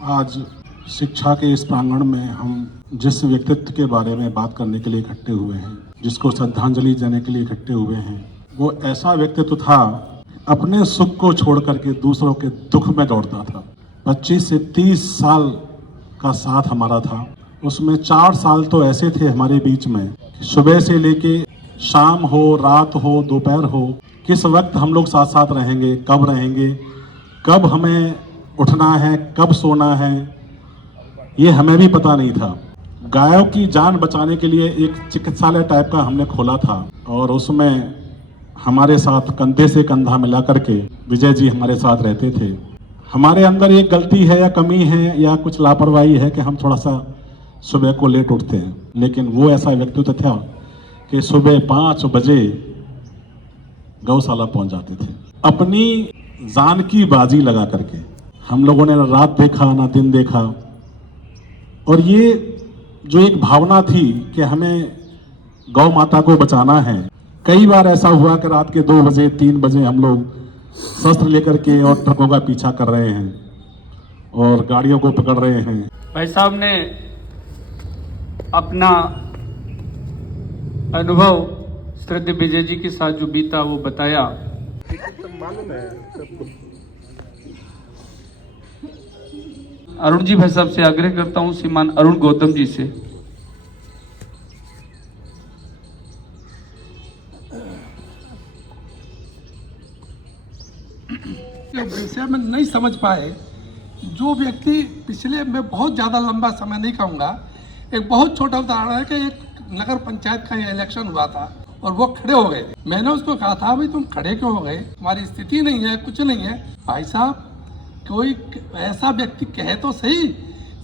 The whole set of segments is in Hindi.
आज शिक्षा के इस प्रांगण में हम जिस व्यक्तित्व के बारे में बात करने के लिए इकट्ठे हुए हैं, जिसको श्रद्धांजलि देने के लिए इकट्ठे हुए हैं, वो ऐसा व्यक्तित्व था, अपने सुख को छोड़ करके दूसरों के दुख में दौड़ता था। 25 से 30 साल का साथ हमारा था। उसमें 4 साल तो ऐसे थे हमारे बीच में, सुबह से लेके शाम हो, रात हो, दोपहर हो, किस वक्त हम लोग साथ साथ रहेंगे, कब हमें उठना है, कब सोना है, ये हमें भी पता नहीं था। गायों की जान बचाने के लिए एक चिकित्सालय टाइप का हमने खोला था और उसमें हमारे साथ कंधे से कंधा मिला करके विजय जी हमारे साथ रहते थे। हमारे अंदर एक गलती है या कमी है या कुछ लापरवाही है कि हम थोड़ा सा सुबह को लेट उठते हैं, लेकिन वो ऐसा व्यक्तित्व था कि सुबह 5 बजे गौशाला पहुंच जाते थे। अपनी जान की बाजी लगा करके हम लोगों ने ना रात देखा ना दिन देखा, और ये जो एक भावना थी कि हमें गौ माता को बचाना है। कई बार ऐसा हुआ कि रात के 2 बजे 3 बजे हम लोग शस्त्र लेकर के और ट्रकों का पीछा कर रहे हैं और गाड़ियों को पकड़ रहे हैं। भाई साहब ने अपना अनुभव श्रद्धेय विजय जी के साथ जो बीता वो बताया। अरुण जी भाई साहब से आग्रह करता हूं, श्रीमान अरुण गौतम जी से। विषय में नहीं समझ पाए जो व्यक्ति पिछले, मैं बहुत ज़्यादा लंबा समय नहीं कहूँगा, एक बहुत छोटा उदाहरण है कि एक नगर पंचायत का ये इलेक्शन हुआ था और वो खड़े हो गए। मैंने उसको कहा था भाई तुम खड़े क्यों हो गए, हमारी स्थिति नहीं है, कुछ नहीं है। भाई साहब कोई ऐसा व्यक्ति कहे तो सही,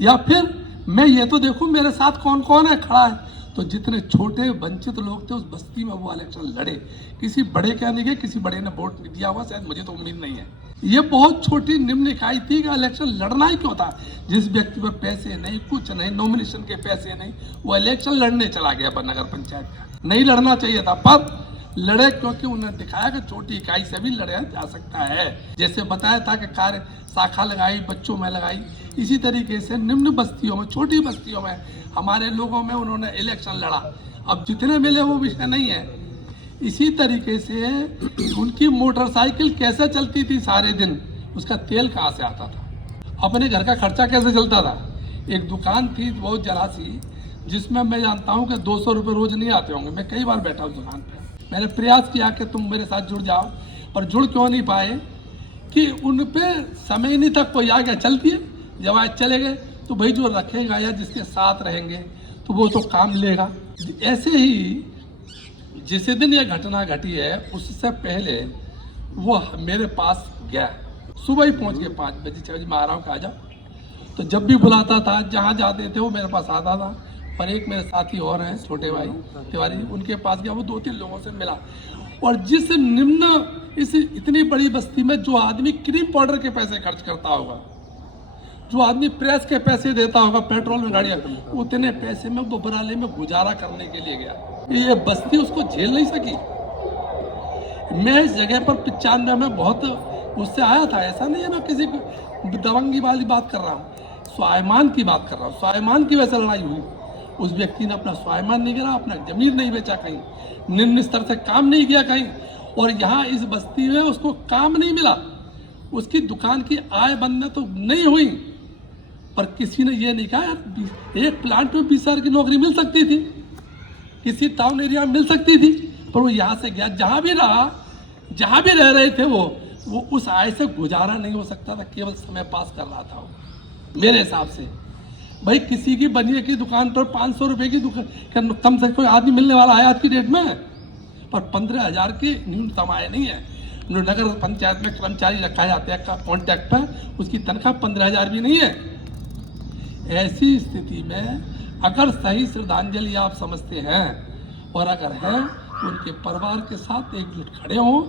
या फिर मैं ये तो देखूं मेरे साथ कौन कौन है खड़ा है। तो जितने छोटे वंचित लोग थे उस बस्ती में वो इलेक्शन लड़े, किसी बड़े क्या नहीं गए, किसी बड़े ने वोट नहीं दिया हुआ, शायद मुझे तो उम्मीद नहीं है। ये बहुत छोटी निम्न इकाई थी कि इलेक्शन लड़ना ही क्यों था। जिस व्यक्ति पर पैसे नहीं, कुछ नहीं, नॉमिनेशन के पैसे नहीं, वो इलेक्शन लड़ने चला गया नगर पंचायत का। नहीं लड़ना चाहिए था, पर लड़े क्योंकि उन्होंने दिखाया कि छोटी इकाई से भी लड़ा जा सकता है। जैसे बताया था कि कार्य शाखा लगाई, बच्चों में लगाई, इसी तरीके से निम्न बस्तियों में, छोटी बस्तियों में हमारे लोगों में उन्होंने इलेक्शन लड़ा। अब जितने मिले वो विषय नहीं है। इसी तरीके से उनकी मोटरसाइकिल कैसे चलती थी सारे दिन, उसका तेल कहाँ से आता था, अपने घर का खर्चा कैसे चलता था। एक दुकान थी बहुत जरा सी, जिसमें मैं जानता हूँ कि 200 रुपये रोज नहीं आते होंगे। मैं कई बार बैठा उस दुकान पर, मैंने प्रयास किया कि तुम मेरे साथ जुड़ जाओ, पर जुड़ क्यों नहीं पाए कि उन पे समय नहीं था। कोई आ गया चल दिए, जब आज चले गए तो भाई जो रखेगा या जिसके साथ रहेंगे तो वो तो काम लेगा। ऐसे ही जिस दिन ये घटना घटी है उससे पहले वो मेरे पास गया, सुबह ही पहुंच गए 5 बजे 6 बजे, मैं आ रहा हूँ, आ जाओ। तो जब भी बुलाता था, जहाँ जाते थे वो मेरे पास आता था। और एक मेरे साथी और हैं छोटे भाई तिवारी, उनके पास गया, वो 2-3 लोगों से मिला। और जिस निम्न इस इतनी बड़ी बस्ती में जो आदमी क्रीम पाउडर के पैसे खर्च करता होगा, जो आदमी प्रेस के पैसे देता होगा, पेट्रोल में गाड़ियाँ, उतने पैसे में वो बराले में गुजारा करने के लिए गया। ये बस्ती उसको झेल नहीं सकी। मैं इस जगह पर 95 में बहुत उससे आया था। ऐसा नहीं है मैं किसी दबंगी वाली बात कर रहा हूँ, स्वाभिमान की बात कर रहा हूँ। स्वाभिमान की वजह से लड़ाई हुई। उस व्यक्ति ने अपना स्वाभिमान नहीं गिरा, अपना जमीन नहीं बेचा, कहीं निम्न स्तर से काम नहीं किया कहीं, और यहाँ इस बस्ती में उसको काम नहीं मिला। उसकी दुकान की आय बंद तो नहीं हुई, पर किसी ने ये नहीं कहा यार एक प्लांट में 20 हज़ार की नौकरी मिल सकती थी, किसी टाउन एरिया में मिल सकती थी, पर वो यहाँ से गया। जहाँ भी रहा, जहाँ भी रह रहे थे वो उस आय से गुजारा नहीं हो सकता था, केवल समय पास कर रहा था वो। मेरे हिसाब से भाई किसी की बनिए की दुकान पर 500 रुपये की दुकान कम से कोई आदमी मिलने वाला है आज की डेट में, पर 15,000 की न्यूनतम आय नहीं है। नगर पंचायत में कर्मचारी रखा जाते हैं कॉन्ट्रैक्ट पर, उसकी तनख्वाह 15,000 भी नहीं है। ऐसी स्थिति में अगर सही श्रद्धांजलि आप समझते हैं और अगर है तो उनके परिवार के साथ एकजुट खड़े हों,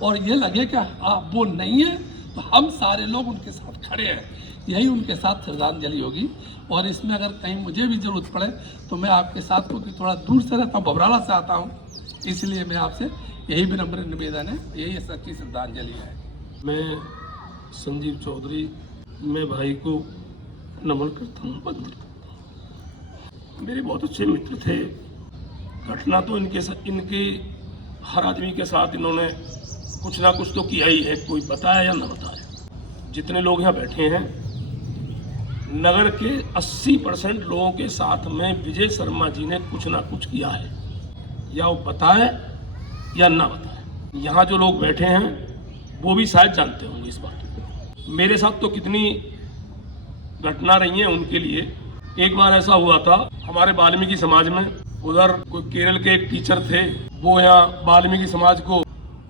और ये लगे कि आप वो नहीं है तो हम सारे लोग उनके साथ खड़े हैं, यही उनके साथ श्रद्धांजलि होगी। और इसमें अगर कहीं मुझे भी जरूरत पड़े तो मैं आपके साथ, क्योंकि थोड़ा दूर से रहता हूँ, बबराला से आता हूँ, इसलिए मैं आपसे यही विनम्र निवेदन है, यही सच्ची श्रद्धांजलि है। मैं संजीव चौधरी, मैं भाई को नमन करता हूँ, बंदर। मेरे बहुत अच्छे मित्र थे। घटना तो इनके हर आदमी के साथ इन्होंने कुछ ना कुछ तो किया ही है, कोई बताया या ना बताया। जितने लोग यहाँ बैठे हैं, नगर के 80% लोगों के साथ में विजय शर्मा जी ने कुछ ना कुछ किया है, या वो बताए या ना बताए। यहाँ जो लोग बैठे हैं वो भी शायद जानते होंगे इस बात को। मेरे साथ तो कितनी घटना रही है उनके लिए। एक बार ऐसा हुआ था हमारे वाल्मीकि समाज में, उधर कोई केरल के एक टीचर थे, वो यहाँ वाल्मीकि समाज को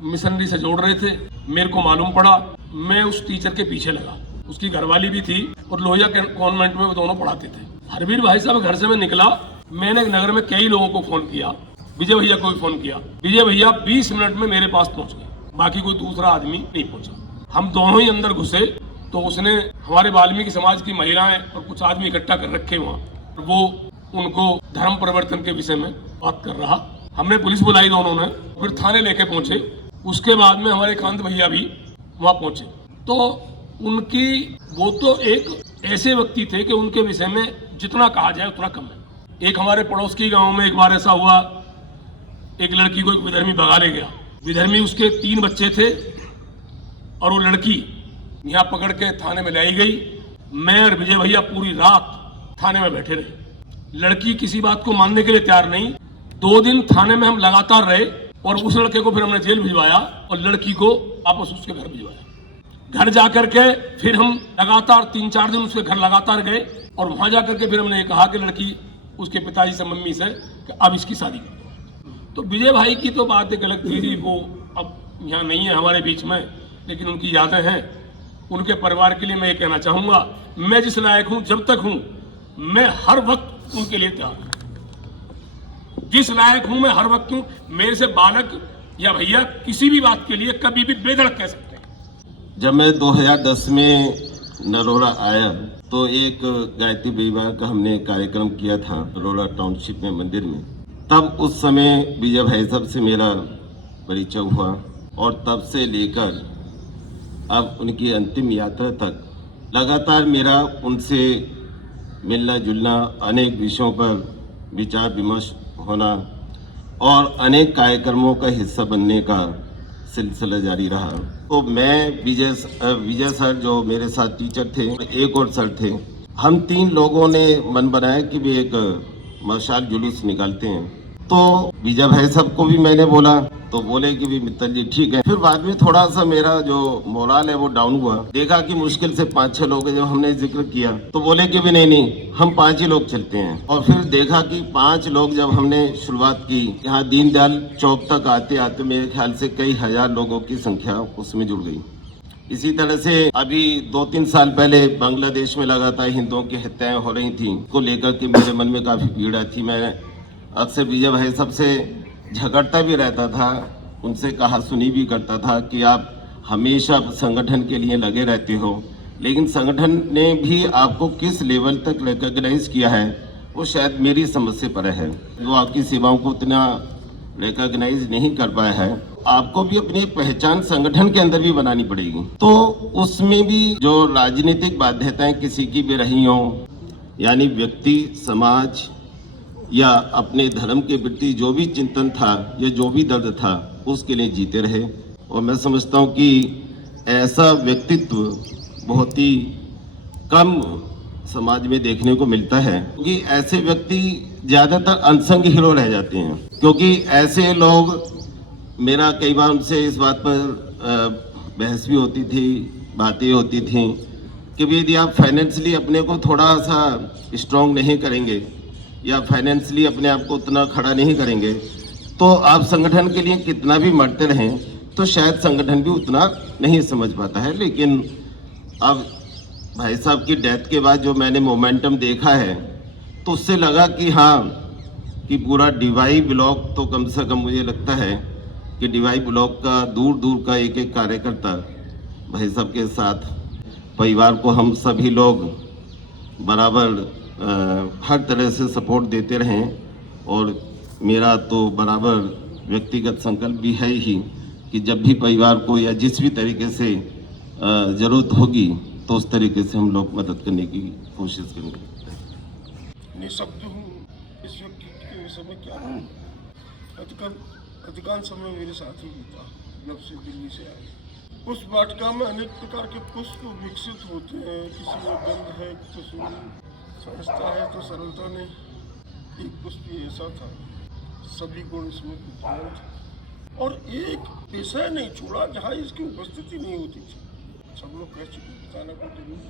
मिशनरी से जोड़ रहे थे। मेरे को मालूम पड़ा, मैं उस टीचर के पीछे लगा। उसकी घरवाली भी थी और लोहिया कॉन्वेंट में वो दोनों पढ़ाते थे। हरवीर भाई साहब घर से मैं निकला, मैंने नगर में कई लोगों को फोन किया, विजय भैया को भी फोन किया। विजय भैया 20 मिनट में मेरे पास पहुंच गए, बाकी कोई दूसरा आदमी नहीं पहुंचा। हम दोनों ही अंदर घुसे तो उसने हमारे वाल्मीकि समाज की महिलाएं और कुछ आदमी इकट्ठा कर रखे वहाँ, वो उनको धर्म परिवर्तन के विषय में बात कर रहा। हमने पुलिस बुलाई दोनों ने, फिर थाने लेके पहुंचे। उसके बाद में हमारे कांत भैया भी वहाँ पहुंचे। तो वो तो एक ऐसे व्यक्ति थे कि उनके विषय में जितना कहा जाए उतना कम है। एक हमारे पड़ोस के गाँव में एक बार ऐसा हुआ, एक लड़की को एक विधर्मी भगा ले गया। विधर्मी, उसके 3 बच्चे थे और वो लड़की यहाँ पकड़ के थाने में लाई गई। मैं और विजय भैया पूरी रात थाने में बैठे रहे। लड़की किसी बात को मानने के लिए तैयार नहीं। 2 दिन थाने में हम लगातार रहे और उस लड़के को फिर हमने जेल भिजवाया और लड़की को वापस उसके घर भिजवाया। घर जाकर के फिर हम लगातार 3-4 दिन उसके घर लगातार गए और वहां जाकर के फिर हमने कहा कि लड़की उसके पिताजी से, मम्मी से, कि अब इसकी शादी कर दो। तो विजय भाई की तो बात एक अलग थी, वो अब यहाँ नहीं है हमारे बीच में, लेकिन उनकी यादें हैं। उनके परिवार के लिए मैं ये कहना चाहूंगा, मैं जिस लायक हूं, जब तक हूं, मैं हर वक्त उनके लिए तैयार हूं। जिस लायक हूं मैं हर वक्त हूं। मेरे से बालक या भैया किसी भी बात के लिए कभी भी बेधड़क कह सकते हैं। जब मैं 2010 में नरोरा आया तो एक गायत्री परिवार का हमने कार्यक्रम किया था नरोरा टाउनशिप में, मंदिर में। तब उस समय विजय भाई साहब से मेरा परिचय हुआ और तब से लेकर अब उनकी अंतिम यात्रा तक लगातार मेरा उनसे मिलना जुलना, अनेक विषयों पर विचार विमर्श होना और अनेक कार्यक्रमों का हिस्सा बनने का सिलसिला जारी रहा। तो मैं विजय सर जो मेरे साथ टीचर थे, एक और सर थे, हम 3 लोगों ने मन बनाया कि भी एक मशाल जुलूस निकालते हैं। तो विजय भाई साहब को भी मैंने बोला तो बोले कि भी मित्तल जी ठीक है। फिर बाद में थोड़ा सा मेरा जो मोराल है वो डाउन हुआ। देखा कि मुश्किल से 5-6 लोग जब हमने जिक्र किया तो बोले कि भी नहीं हम 5 ही लोग चलते हैं। और फिर देखा कि 5 लोग जब हमने शुरुआत की, यहाँ दीनदयाल चौक तक आते आते मेरे ख्याल से कई हजार लोगों की संख्या उसमें जुड़ गई। इसी तरह से अभी 2-3 साल पहले बांग्लादेश में लगातार हिंदुओं की हत्याएं हो रही थी, को लेकर के मेरे मन में काफी पीड़ा थी। मैं अक्सर विजय भाई साहब से झगड़ता भी रहता था, उनसे कहा सुनी भी करता था कि आप हमेशा संगठन के लिए लगे रहते हो, लेकिन संगठन ने भी आपको किस लेवल तक रिकॉग्नाइज किया है वो शायद मेरी समझ से परे है। वो आपकी सेवाओं को उतना रिकॉग्नाइज नहीं कर पाया है। आपको भी अपनी पहचान संगठन के अंदर भी बनानी पड़ेगी। तो उसमें भी जो राजनीतिक बाध्यताएं किसी की भी रही हों, यानी व्यक्ति, समाज या अपने धर्म के प्रति जो भी चिंतन था या जो भी दर्द था उसके लिए जीते रहे। और मैं समझता हूँ कि ऐसा व्यक्तित्व बहुत ही कम समाज में देखने को मिलता है, क्योंकि ऐसे व्यक्ति ज़्यादातर अनसंग हीरो रह जाते हैं। क्योंकि ऐसे लोग, मेरा कई बार उनसे इस बात पर बहस भी होती थी, बातें होती थी कि यदि आप फाइनेंशियली अपने को थोड़ा सा स्ट्रॉन्ग नहीं करेंगे या फाइनेंशियली अपने आप को उतना खड़ा नहीं करेंगे तो आप संगठन के लिए कितना भी मरते रहें तो शायद संगठन भी उतना नहीं समझ पाता है। लेकिन अब भाई साहब की डेथ के बाद जो मैंने मोमेंटम देखा है तो उससे लगा कि हाँ, कि पूरा डीवाई ब्लॉक तो कम से कम मुझे लगता है कि डीवाई ब्लॉक का दूर दूर का एक एक कार्यकर्ता भाई साहब के साथ, परिवार को हम सभी लोग बराबर हर तरह से सपोर्ट देते रहें। और मेरा तो बराबर व्यक्तिगत संकल्प भी है ही कि जब भी परिवार को या जिस भी तरीके से ज़रूरत होगी तो उस तरीके से हम लोग मदद करने की कोशिश करेंगे। निःशब्द हूँ इस व्यक्ति के विषय में क्या हूँ। अधिकांश समय मेरे साथ ही बीता जब से दिल्ली से आए। उस वाटिका में अनेक प्रकार के पुष्प विकसित होते हैं। किसी में गंध है तो सहजता है तो सरलता नहीं। एक पुष्प ऐसा था, सभी गुण इसमें विद्यमान थे और एक विषय नहीं छोड़ा जहाँ इसकी उपस्थिति नहीं होती थी। सब लोग कह चुके बताना को जरूर।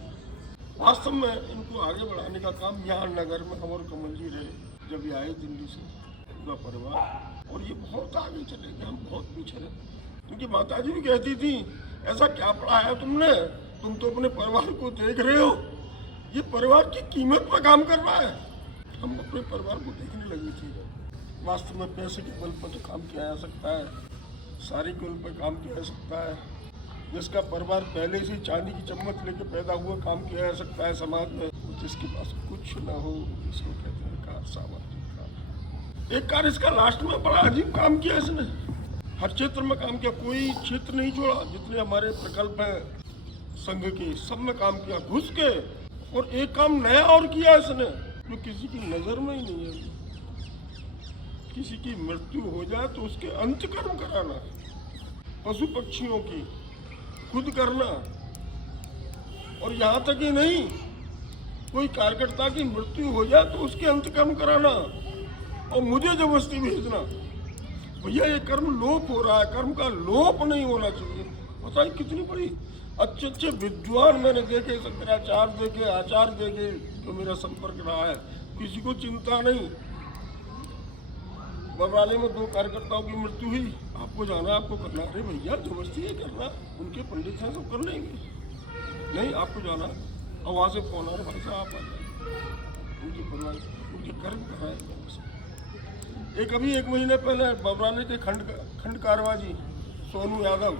वास्तव में इनको आगे बढ़ाने का काम यहाँ नगर में हम और कमल जी रहे जब ये आए दिल्ली से पूरा परिवार, और ये बहुत आगे चले गए, हम बहुत पीछे रहे। उनकी माताजी भी कहती थी ऐसा क्या पढ़ाया तुमने, तुम तो अपने परिवार को देख रहे हो, ये परिवार की कीमत पर काम कर रहा है। हम अपने परिवार को देखने लगी थी। वास्तव में पैसे के बल पर तो काम किया जा सकता है, सारी बल पर काम किया जा सकता है। जिसका परिवार पहले से चांदी की चम्मच लेके पैदा हुआ काम किया जा सकता है समाज में। जिसके पास कुछ न हो इसको कहते हैं कार सामाजिक काम। एक कार इसका लास्ट में बड़ा अजीब काम किया इसने, हर क्षेत्र में काम किया, कोई क्षेत्र नहीं छोड़ा। जितने हमारे प्रकल्प हैं संघ के सब में काम किया घुस के, और एक काम नया और किया इसने जो किसी की नजर में ही नहीं है। किसी की मृत्यु हो जाए तो उसके अंत्यकर्म कराना, पशु पक्षियों की खुद करना, और यहाँ तक ही नहीं कोई कार्यकर्ता की मृत्यु हो जाए तो उसके अंत्यकर्म कराना और मुझे जबरदस्ती भेजना। भैया ये कर्म लोप हो रहा है, कर्म का लोप नहीं होना चाहिए। बताइए कितनी बड़ी अच्छे अच्छे विद्वान मैंने देखे, शंकराचार्य देखे, आचार्य देखे जो मेरा संपर्क रहा है, किसी को चिंता नहीं। बबराले में 2 कार्यकर्ताओं की मृत्यु हुई, आपको जाना आपको करना। अरे भैया जबरदस्ती ये करना, उनके पंडित हैं सब कर लेंगे, नहीं आपको जाना। और वहाँ से फोन आ रहा भाई साहब आप आ जाए, उनकी परवाह उनके कर्म कराएंगे। एक अभी 1 महीने पहले बबराले के खंड कारवाजी सोनू यादव,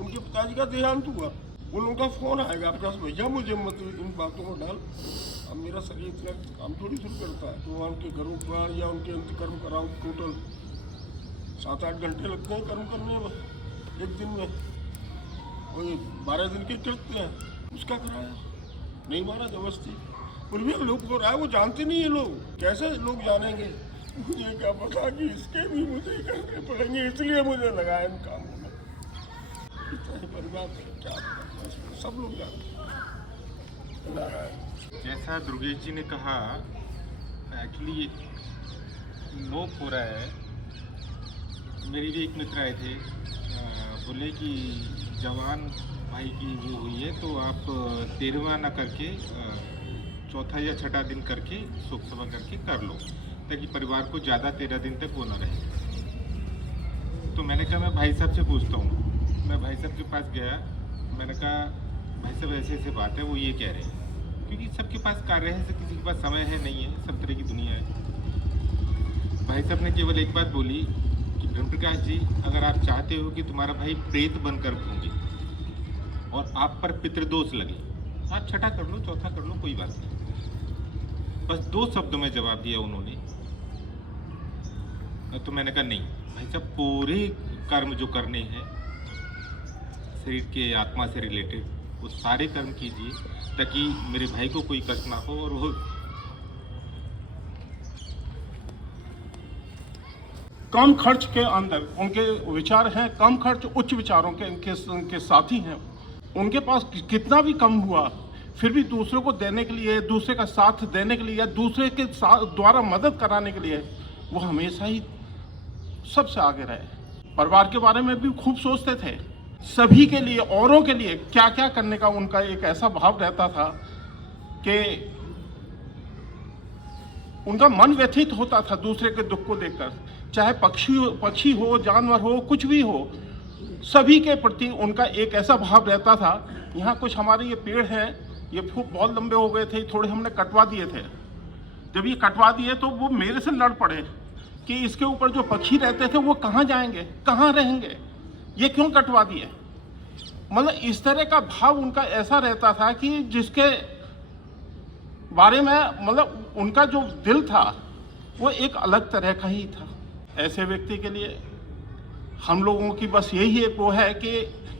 उनके पिताजी का देहांत हुआ। वो लोगों का फोन आएगा आपके पास, भैया मुझे मत इन बातों में डाल, अब मेरा शरीर इतना काम थोड़ी शुरू करता है। तो वहाँ उनके घरों पर या उनके अंत्यकर्म कराऊँ, टोटल 7-8 घंटे लगते हैं कर्म करने में एक दिन में। और 12 दिन के कृत्य हैं, उसका कराया, नहीं मारा जबरदस्ती। फिर भी लोग हो रहा है, वो जानते नहीं है लोग, कैसे लोग जानेंगे। मुझे क्या पता कि इसके भी मुझे करने पड़ेंगे, इसलिए मुझे लगा इन कामों में। इतना परिवार क्या सब लोग जानते हैं। जैसा दुर्गेश जी ने कहा, एक्चुअली लोप हो रहा है। मेरी भी एक मित्र आए थे, बोले कि जवान भाई की वो हुई है तो आप 13वां न करके 4था या 6ठा दिन करके शोक सभा करके कर लो, ताकि परिवार को ज़्यादा 13 दिन तक वो न रहे। तो मैंने कहा मैं भाई साहब से पूछता हूँ। मैं भाई साहब के पास गया, मैंने कहा भाई साहब ऐसे ऐसे बात है, वो ये कह रहे हैं, क्योंकि सबके पास कार्य है, किसी के पास समय है नहीं है, सब तरह की दुनिया है। भाई साहब ने केवल एक बात बोली कि ब्रह्म प्रकाश जी, अगर आप चाहते हो कि तुम्हारा भाई प्रेत बनकर घूमे और आप पर पितृदोष लगे, आप 6ठा कर लो, 4था कर लो, कोई बात नहीं। बस 2 शब्दों में जवाब दिया उन्होंने। तो मैंने कहा नहीं भाई साहब, पूरे कर्म जो करने हैं शरीर के आत्मा से रिलेटेड, वो सारे कर्म कीजिए ताकि मेरे भाई को कोई कष्ट ना हो। और वो कम खर्च के अंदर उनके विचार हैं, कम खर्च उच्च विचारों के इनके साथी हैं। उनके पास कितना भी कम हुआ फिर भी दूसरे को देने के लिए, दूसरे का साथ देने के लिए, दूसरे के द्वारा मदद कराने के लिए वो हमेशा ही सबसे आगे रहे। परिवार के बारे में भी खूब सोचते थे, सभी के लिए, औरों के लिए क्या क्या करने का उनका एक ऐसा भाव रहता था कि उनका मन व्यथित होता था दूसरे के दुख को देखकर। चाहे पक्षी हो, जानवर हो, कुछ भी हो, सभी के प्रति उनका एक ऐसा भाव रहता था। यहाँ कुछ हमारे ये पेड़ हैं, ये बहुत लंबे हो गए थे, थोड़े हमने कटवा दिए थे। जब ये कटवा दिए तो वो मेरे से लड़ पड़े कि इसके ऊपर जो पक्षी रहते थे वो कहाँ जाएंगे, कहाँ रहेंगे, ये क्यों कटवा दिए। मतलब इस तरह का भाव उनका ऐसा रहता था कि जिसके बारे में मतलब उनका जो दिल था वो एक अलग तरह का ही था। ऐसे व्यक्ति के लिए हम लोगों की बस यही एक वो है कि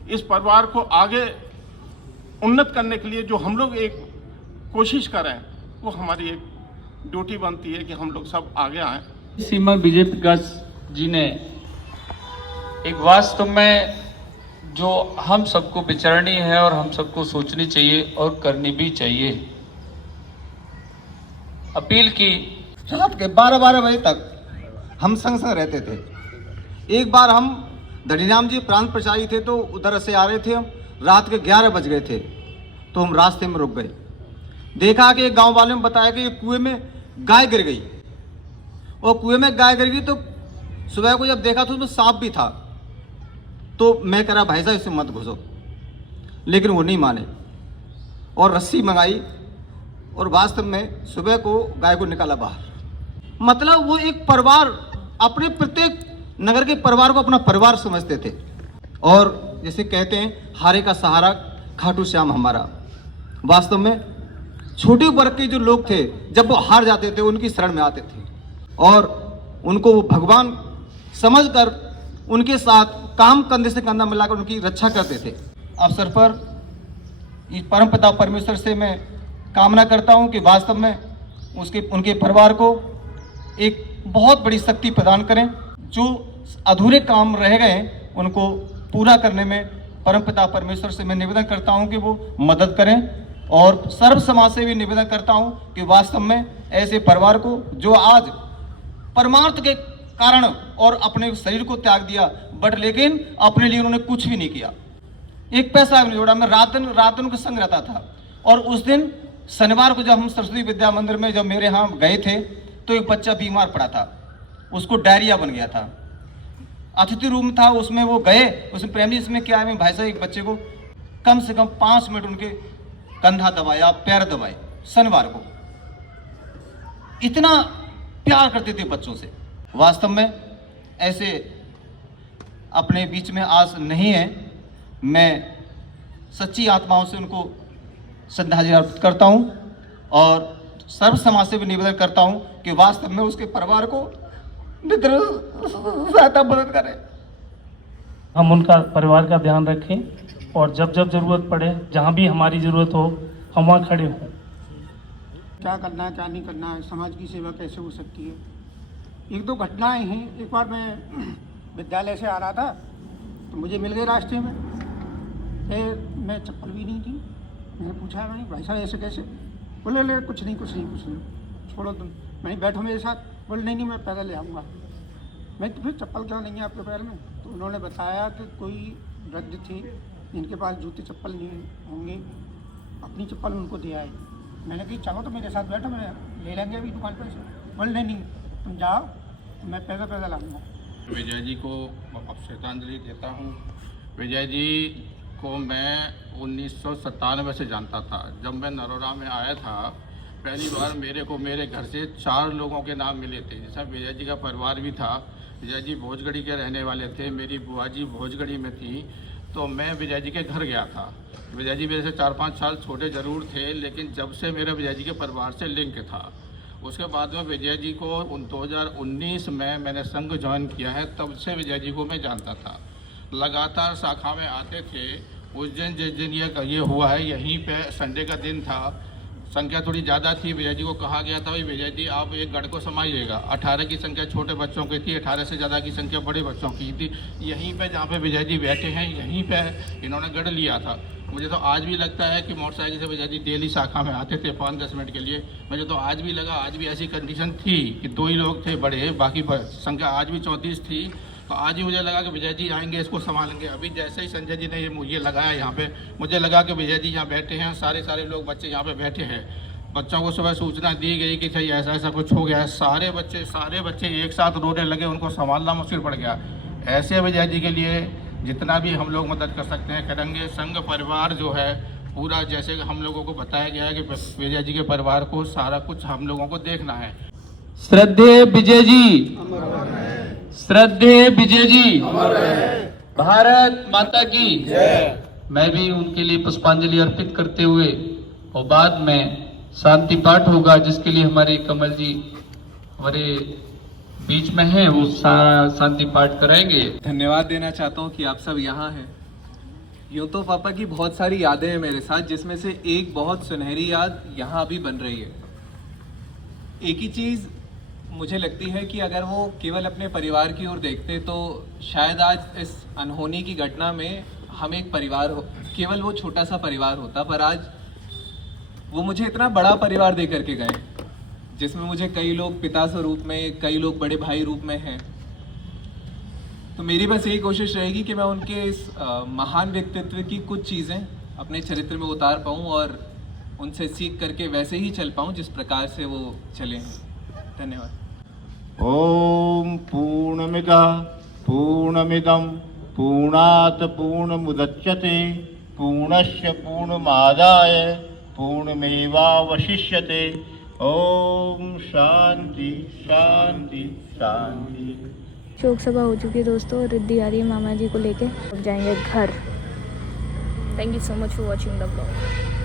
इस परिवार को आगे उन्नत करने के लिए जो हम लोग एक कोशिश करें, वो हमारी एक ड्यूटी बनती है कि हम लोग सब आगे आएँ। श्रीमान विजय प्रकाश जी ने एक वास्तव में जो हम सबको विचारनी है और हम सबको सोचनी चाहिए और करनी भी चाहिए, अपील की। रात के 12-12 बजे तक हम संग संग रहते थे। एक बार हम धनीराम जी प्रांत प्रचारी थे तो उधर से आ रहे थे, हम रात के 11 बज गए थे तो हम रास्ते में रुक गए। देखा कि एक गांव वाले ने बताया कि कुएं में गाय गिर गई, और कुएं में गाय गिर गई तो सुबह को जब देखा तो उसमें सांप भी था। तो मैं कह रहा भाई साहब इससे मत घुसो, लेकिन वो नहीं माने और रस्सी मंगाई और वास्तव में सुबह को गाय को निकाला बाहर। मतलब वो एक परिवार, अपने प्रत्येक नगर के परिवार को अपना परिवार समझते थे। और जैसे कहते हैं हारे का सहारा खाटू श्याम हमारा। वास्तव में छोटे वर्ग के जो लोग थे जब वो हार जाते थे उनकी शरण में आते थे और उनको वो भगवान समझकर उनके साथ काम कंधे से कंधा मिलाकर उनकी रक्षा करते थे। अवसर पर इस परमपिता परमेश्वर से मैं कामना करता हूं कि वास्तव में उनके परिवार को एक बहुत बड़ी शक्ति प्रदान करें। जो अधूरे काम रह गए उनको पूरा करने में परमपिता परमेश्वर से मैं निवेदन करता हूं कि वो मदद करें। और सर्व समाज से भी निवेदन करता हूं कि वास्तव में ऐसे परिवार को जो आज परमार्थ के कारण और अपने शरीर को त्याग दिया, बट लेकिन अपने लिए उन्होंने कुछ भी नहीं किया, एक पैसा भी नहीं जोड़ा। मैं रात दिन उनके संग रहता था। और उस दिन शनिवार को जब हम सरस्वती विद्या मंदिर में जब मेरे यहाँ गए थे तो एक बच्चा बीमार पड़ा था, उसको डायरिया बन गया था। अतिथि रूम था, उसमें वो गए, उसमें प्रेमिस में क्या है, भाई साहब एक बच्चे को कम से कम 5 मिनट उनके कंधा दबाया, पैर दबाए। शनिवार को इतना प्यार करते थे बच्चों से। वास्तव में ऐसे अपने बीच में आज नहीं है। मैं सच्ची आत्माओं से उनको श्रद्धांजलि अर्पित करता हूं और सर्व समाज से भी निवेदन करता हूं कि वास्तव में उसके परिवार को सहायता मदद करें। हम उनका परिवार का ध्यान रखें और जब जब ज़रूरत पड़े, जहां भी हमारी ज़रूरत हो, हम वहां खड़े हों। क्या करना है क्या नहीं करना है, समाज की सेवा कैसे हो सकती है। 1-2 घटनाएं हैं। एक बार मैं विद्यालय से आ रहा था तो मुझे मिल गए रास्ते में, मैं चप्पल भी नहीं थी। मैंने पूछा भाई साहब ऐसे कैसे? बोले ले कुछ नहीं छोड़ो तुम। मैंने बैठो मेरे साथ। बोले नहीं मैं पैदल ले आऊँगा। मैं तो फिर चप्पल क्यों नहीं है आपके पैर में? तो उन्होंने बताया कि कोई वृद्ध थे जिनके पास जूते चप्पल नहीं होंगे, अपनी चप्पल उनको दिया है। मैंने कहा चलो तो मेरे साथ बैठो, मैं ले लेंगे अभी दुकान पर से। बोले नहीं तुम जाओ, मैं पैदल आऊँगा। विजय जी को श्रद्धांजलि देता हूँ। विजय जी को मैं 1997 से जानता था। जब मैं नरोरा में आया था पहली बार मेरे घर से 4 लोगों के नाम मिले थे, जिसमें विजय जी का परिवार भी था। विजय जी भोजगढ़ी के रहने वाले थे, मेरी बुआ जी भोजगढ़ी में थी। तो मैं विजय जी के घर गया था। विजय जी मेरे से 4-5 साल छोटे ज़रूर थे, लेकिन जब से मेरा विजय जी के परिवार से लिंक था। उसके बाद में विजय जी को 2019 में मैंने संघ ज्वाइन किया है, तब से विजय जी को मैं जानता था। लगातार शाखा में आते थे। उस दिन जिस दिन ये हुआ है, यहीं पे संडे का दिन था, संख्या थोड़ी ज़्यादा थी। विजय जी को कहा गया था भाई विजय जी आप एक गढ़ को संभालिएगा। 18 की संख्या छोटे बच्चों की थी, 18 से ज़्यादा की संख्या बड़े बच्चों की थी। यहीं पे जहाँ पे विजय जी बैठे हैं, यहीं पे इन्होंने गढ़ लिया था। मुझे तो आज भी लगता है कि मोटरसाइकिल से विजय जी डेली शाखा में आते थे 5-10 मिनट के लिए। मुझे तो आज भी लगा, आज भी ऐसी कंडीशन थी कि 2 ही लोग थे बड़े, बाकी संख्या आज भी 34 थी। तो आज ही मुझे लगा कि विजय जी आएंगे, इसको संभालेंगे। अभी जैसे ही संजय जी ने ये लगाया यहाँ पे, मुझे लगा कि विजय जी यहाँ बैठे हैं, सारे लोग बच्चे यहाँ पे बैठे हैं। बच्चों को सुबह सूचना दी गई कि सही ऐसा कुछ हो गया है। सारे बच्चे एक साथ रोने लगे, उनको संभालना मुश्किल पड़ गया। ऐसे विजय जी के लिए जितना भी हम लोग मदद कर सकते हैं करेंगे। संघ परिवार जो है पूरा, जैसे हम लोगों को बताया गया है कि विजय जी के परिवार को सारा कुछ हम लोगों को देखना है। श्रद्धेय विजय जी, श्रद्धेय विजय जी, भारत माता की जय। मैं भी उनके लिए पुष्पांजलि अर्पित करते हुए और बाद में शांति पाठ होगा, जिसके लिए हमारे कमल जी हमारे बीच में हैं, वो शांति पाठ कराएंगे। धन्यवाद देना चाहता हूँ कि आप सब यहाँ हैं। यूँ तो पापा की बहुत सारी यादें हैं मेरे साथ, जिसमें से एक बहुत सुनहरी याद यहाँ अभी बन रही है। एक ही चीज़ मुझे लगती है कि अगर वो केवल अपने परिवार की ओर देखते तो शायद आज इस अनहोनी की घटना में हम एक परिवार हो, केवल वो छोटा सा परिवार होता, पर आज वो मुझे इतना बड़ा परिवार दे करके गए, जिसमें मुझे कई लोग पिता स्वरूप में, कई लोग बड़े भाई रूप में हैं। तो मेरी बस यही कोशिश रहेगी कि मैं उनके इस महान व्यक्तित्व की कुछ चीज़ें अपने चरित्र में उतार पाऊँ और उनसे सीख करके वैसे ही चल पाऊँ जिस प्रकार से वो चले हैं। धन्यवाद। ओम पूर्णमिदः पूर्णमिदं पूर्णात् पूर्णमुदच्यते पूर्णस्य पूर्णमादाय पूर्णमेवावशिष्यते। ओम शांति शांति शांति। शोक सभा हो चुकी है दोस्तों, रिद्धि आ रही है मामा जी को लेके। अब जाएंगे घर। Thank you so much for watching the blog.